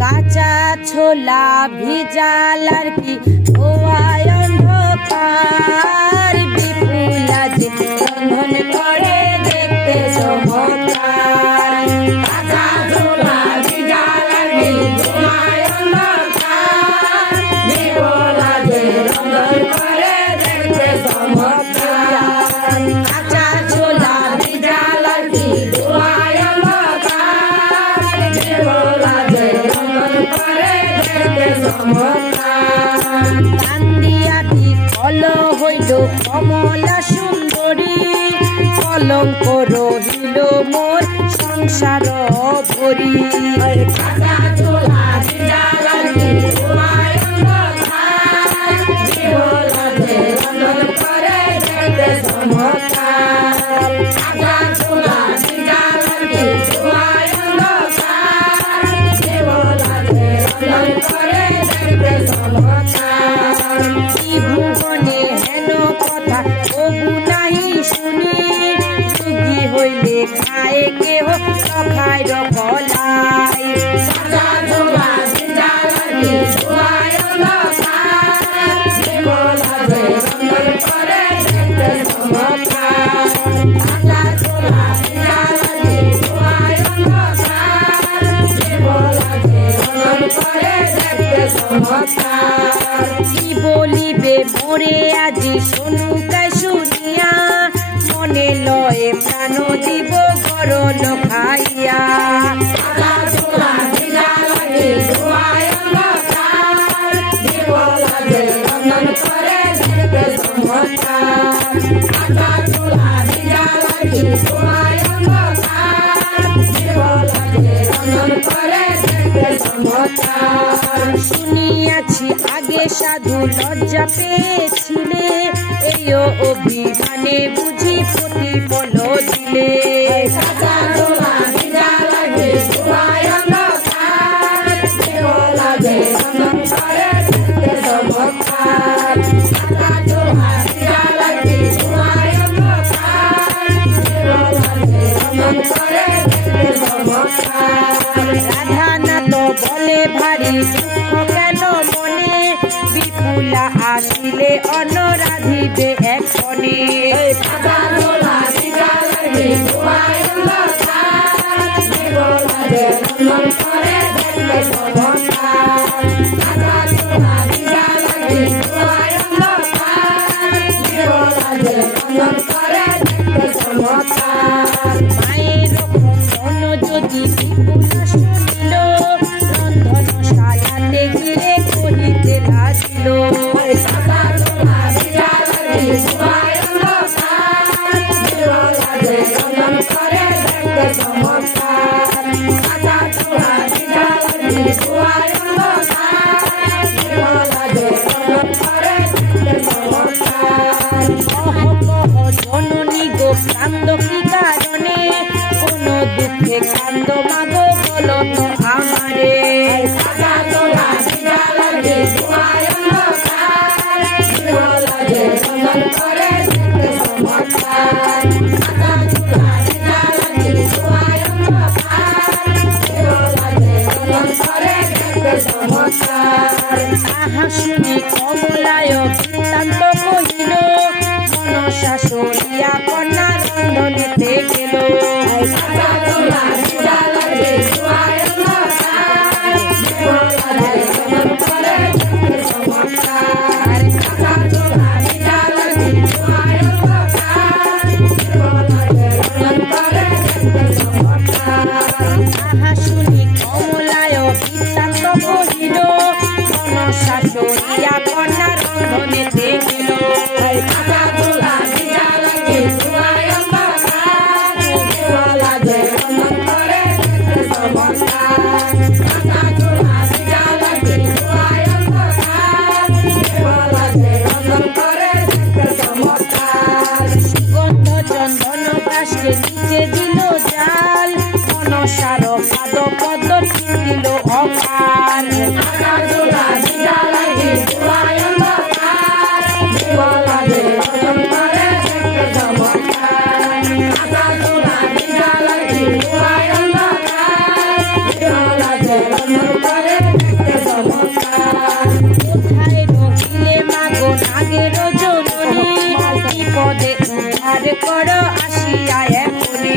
কাঁচা ছোলা ভিজাল আর কি ধোয়ায় অন্ধকার, বিপুলা যে রন্ধন করে দেখতে চমৎকার। কাঁচা ছোলা ভিজাল আর কি ধোয়ায় অন্ধকার, বিপুলা যে রন্ধন করে দেখতে চমৎকার। কাঁচা ছোলা ভিজাল আর কি ধোয়ায় অন্ধকার, বিপুলা যে রন্ধন করে দেখতে চমৎকার। কান্দিয়াটি কল হইল কমলা সুন্দরী, কলঙ্ক রহিল মোর সংসার ভরি। কাঁচা ছোলা ভিজাল আর কি ধোয়ায় অন্ধকার, বিপুলা যে রন্ধন করে দেখতে চমৎকার। কাঁচা ছোলা ভিজাল আর কি ধোয়ায় অন্ধকার, বিপুলা যে রন্ধন করে দেখতে চমৎকার। ত্রিভুবনে হেন কথা কবু নাহি শুনি, যুগী হইলে খায় কেহ সখায় কলাই। কাঁচা ছোলা ভিজাল আর কি ধোয়ায় অন্ধকার, বিপুলা যে রন্ধন করে দেখতে চমৎকার। কাঁচা ছোলা ভিজাল আর কি ধোয়ায় অন্ধকার, বিপুলা যে রন্ধন করে দেখতে চমৎকার। কি বলিবে মোরে আজি শুনুকা শুনিয়া, মনে লয়ে প্রাণ দিব গরল খাইয়া। কাঁচা ছোলা ভিজাল আর কি ধোয়ায় অন্ধকার, বিপুলা যে রন্ধন করে দেখতে চমৎকার। কাঁচা ছোলা ভিজাল আর কি ধোয়ায় অন্ধকার, বিপুলা যে রন্ধন করে দেখতে চমৎকার। শুনিয়াছি আগে সাধু লজ্জা পেয়েছিলে, এই অভিমানে বুঝি প্রতিফল দিলে। কাঁচা ছোলা ভিজাল আর কি ধোয়ায় অন্ধকার, বিপুলা যে রন্ধন করে দেখতে চমৎকার। কাঁচা ছোলা ভিজাল আর কি ধোয়ায় অন্ধকার, বিপুলা যে রন্ধন করে দেখতে চমৎকার। রাধানাথ বলে ভারী দুঃখ কেন মনে, বিপুলা আসিলে অন্ন রাধিবে এক্ষণে। কাঁচা ছোলা ভিজাল আর কি ধোয়ায় অন্ধকার, বিপুলা যে রন্ধন করে দেখতে চমৎকার। কাঁচা ছোলা ভিজাল আর কি ধোয়ায় অন্ধকার, বিপুলা যে রন্ধন করে দেখতে চমৎকার। মায়ের খন্দন যদি বিপুলা শুনিল, রন্ধনশালাতে গিয়ে কহিতে লাগিল। কাঁচা ছোলা ভিজাল আর কি ধোয়ায় অন্ধকার, বিপুলা যে রন্ধন করে দেখতে চমৎকার। কাঁচা ছোলা ভিজাল আর কি ধোয়ায় অন্ধকার, বিপুলা যে রন্ধন করে দেখতে চমৎকার। কহ কহ জননী গো কান্দ কি কারণে, কোন দুঃখে কান্দ মাগো বলো তো আমারে। কাঁচা ছোলা ভিজাল আর কি ধোয়ায় অন্ধকার, বিপুলা যে রন্ধন করে দেখতে চমৎকার। কাঁচা ছোলা ভিজাল আর কি ধোয়ায় অন্ধকার, বিপুলা যে রন্ধন করে দেখতে চমৎকার। তাহা শুনি কমলায় বৃত্তান্ত কহিল, মনসা সরিয়া কন্যা রন্ধনেতে গেল। কাঁচা ছোলা ভিজাল আর কি ধোয়ায় অন্ধকার, বিপুলা যে রন্ধন করে দেখতে চমৎকার। কাঁচা ছোলা ভিজাল আর কি ধোয়ায় অন্ধকার, বিপুলা যে রন্ধন করে দেখতে চমৎকার। তাহা শুনি কমলায় বৃত্তান্ত কহিল, মনসা সরিয়া কন্যা রন্ধনেতে গেল। কাঁচা ছোলা ভিজাল আর কি ধোয়ায় অন্ধকার, বিপুলা যে রন্ধন করে দেখতে চমৎকার। কাঁচা ছোলা ভিজাল আর কি ধোয়ায় অন্ধকার, বিপুলা যে রন্ধন করে দেখতে চমৎকার। সুগন্ধ চন্দন কাশকে নিচে দিল জাল, মনসার পাদ পদ্ম দিল অকাল। কাঁচা ছোলা ভিজাল আর কি ধোয়ায় অন্ধকার, বিপুলা যে রন্ধন করে দেখতে চমৎকার। কাঁচা ছোলা ভিজাল আর কি ধোয়ায় অন্ধকার, বিপুলা যে রন্ধন করো আসিয়া এখনে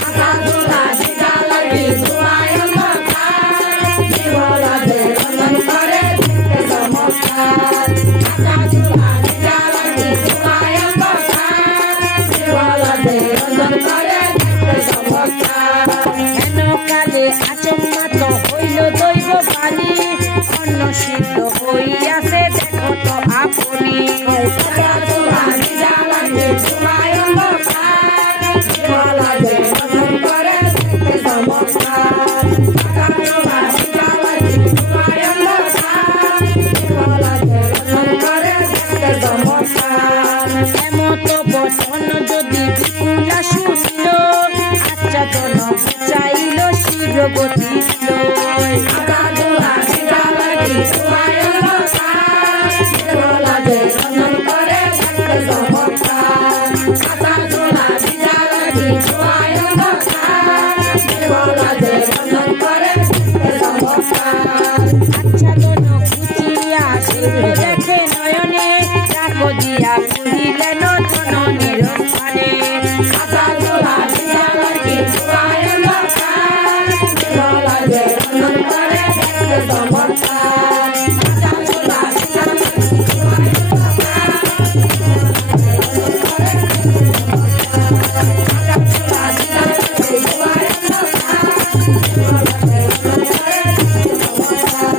আকাশ ধুলা ভিজা লাগি ধোঁয়ায় অন্ধকার জীবরাজে রন্ধন করে দেখতে চমৎকার আকাশ ধুলা ভিজা লাগি ধোঁয়ায় অন্ধকার জীবরাজে রন্ধন করে দেখতে চমৎকার হেন কালে আচম্মাত হইল দৈব বাণী অন্ন সিদ্ধ হইয়াছে দেখো তো আপনি আকাশ ধুলা ভিজা লাগি ধোঁয়ায় অন্ধকার জীবরাজে রন্ধন করে দেখতে চমৎকার আকাশ ধুলা ভিজা লাগি ধোঁয়ায় অন্ধকার জীবরাজে রন্ধন করে দেখতে চমৎকার এমত বচন যদি বিপুলা শুনিল আচ্ছাদন চাইল শীঘ্র গতি আকাশ ধুলা ভিজা লাগি ধোঁয়ায় অন্ধকার জীবরাজে রন্ধন করে দেখতে চমৎকার আকাশ ধুলা ভিজা লাগি ধোঁয়ায় অন্ধকার জীবরাজে রন্ধন করে দেখতে চমৎকার আচ্ছাদন খুঁচিয়া শীঘ্র দেখে নয়নে কাগজিয়া কহিলেন জননীর স্থানে আকাশ ধুলা ভিজা লাগি ধোঁয়ায় অন্ধকার জীবরাজে রন্ধন করে দেখতে চমৎকার আকাশ ধুলা ভিজা লাগি ধোঁয়ায় অন্ধকার আকাশ ধুলা ভিজা লাগি ধোঁয়ায় অন্ধকার জীবরাজে রন্ধন করে দেখতে চমৎকার